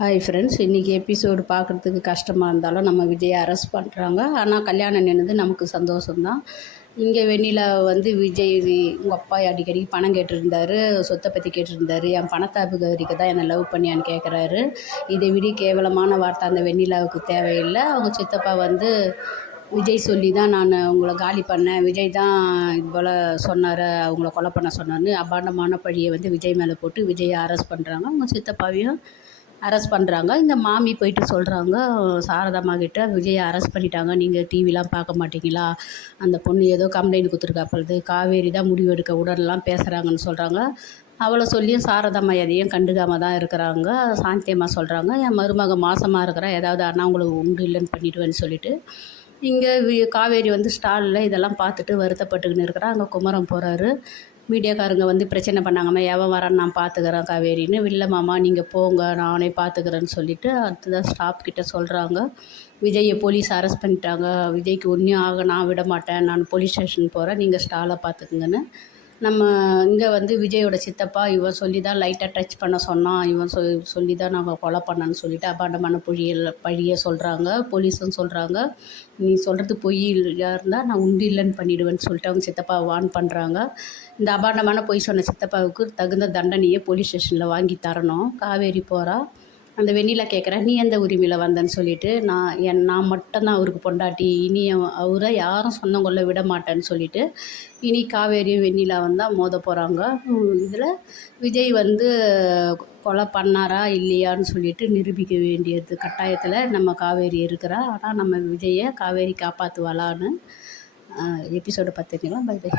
Hi friends இன்றைக்கி episode பார்க்குறதுக்கு கஷ்டமாக இருந்தாலும் நம்ம விஜயை அரெஸ்ட் பண்ணுறாங்க ஆனால் கல்யாணம் நின்னது நமக்கு சந்தோஷம்தான். இங்கே வெண்ணிலா வந்து விஜய் உங்கள் அப்பா அடிக்கடி பணம் கேட்டிருந்தாரு சொத்தை பற்றி கேட்டிருந்தாரு. என் பணத்தை அபகரிக்க தான் என்னை லவ் பண்ணியான்னு கேட்குறாரு இதை விட கேவலமான வார்த்தை அந்த வெண்ணிலாவுக்கு தேவையில்லை. அவங்க சித்தப்பா வந்து விஜய் சொல்லி தான் நான் உங்களை காலி பண்ணேன். விஜய் தான் இது போல் சொன்னார் அவங்கள கொலை பண்ண சொன்னார்னு அபாண்டமான பழியை வந்து விஜய் மேலே போட்டு விஜயை அரெஸ்ட் பண்ணுறாங்க அவங்க சித்தப்பாவையும் அரெஸ்ட் பண்ணுறாங்க இந்த மாமி போயிட்டு சொல்கிறாங்க சாரதாம்மா கிட்ட விஜயை அரெஸ்ட் பண்ணிட்டாங்க. நீங்கள் டிவிலாம் பார்க்க மாட்டீங்களா? அந்த பொண்ணு ஏதோ கம்ப்ளைண்ட் கொடுத்துருக்கா பொழுது காவேரி தான் முடிவு எடுக்க உடனெலாம் பேசுகிறாங்கன்னு சொல்கிறாங்க அவளை சொல்லியும் சாரதாம்மா எதையும் கண்டுக்காமல் தான் இருக்கிறாங்க. சாந்தியம்மா சொல்கிறாங்க என் மருமக மாசமாக இருக்கிறா. ஏதாவது அண்ணா உங்களுக்கு உண்டு இல்லைன்னு பண்ணிவிடுவேன்னு சொல்லிட்டு. இங்கே காவேரி வந்து ஸ்டாலில் இதெல்லாம் பார்த்துட்டு வருத்தப்பட்டுக்கின்னு இருக்கிறா. அங்கே குமரம் போகிறாரு மீடியாக்காரங்க வந்து பிரச்சனை பண்ணாங்கம்மா எவன் வரான்னு நான் பார்த்துக்கிறேன் காவேரின்னு. இல்லை மாமா நீங்கள் போங்க நானே பார்த்துக்கிறேன்னு சொல்லிவிட்டு அடுத்ததான் ஸ்டாப் கிட்ட சொல்கிறாங்க விஜயை போலீஸ் அரெஸ்ட் பண்ணிட்டாங்க. விஜய்க்கு ஒன்றும் ஆக நான் விட மாட்டேன். நான் போலீஸ் ஸ்டேஷன் போகிறேன் நீங்கள் ஸ்டாலை பார்த்துக்குங்கன்னு நம்ம இங்கே வந்து விஜயோட சித்தப்பா இவன் சொல்லி தான் லைட்டாக டச் பண்ண சொன்னான். இவன் சொ சொல்லி தான் நம்ம கொலை பண்ணான்னு சொல்லிட்டு அபாண்டமான பொழியில் பழியை சொல்கிறாங்க போலீஸும் சொல்கிறாங்க நீ சொல்கிறது பொய் இல்லையா இருந்தால் நான் உண்டு இல்லைன்னு பண்ணிவிடுவேன்னு சொல்லிட்டு அவங்க சித்தப்பா வான் பண்ணுறாங்க இந்த அபாண்டமான பொய் சொன்ன சித்தப்பாவுக்கு தகுந்த தண்டனையை போலீஸ் ஸ்டேஷனில் வாங்கி தரணும். காவேரி போகிறா அந்த வெண்ணிலா கேட்குறேன் நீ எந்த உரிமையில் வந்தேன்னு சொல்லிட்டு நான் என் நான் மட்டும்தான் அவருக்கு பொண்டாட்டி. இனி அவரை யாரும் சொந்தம் கொள்ள விட மாட்டேன்னு சொல்லிட்டு இனி காவேரியும் வெண்ணிலா வந்தால் மோத போகிறாங்க இதில் விஜய் வந்து கொலை பண்ணாரா இல்லையான்னு சொல்லிட்டு நிரூபிக்க வேண்டியது கட்டாயத்தில் நம்ம காவேரி இருக்கிறா. ஆனால் நம்ம விஜயை காவேரி காப்பாற்றுவாளான்னு எபிசோடை பார்த்துக்கலாம் பை பை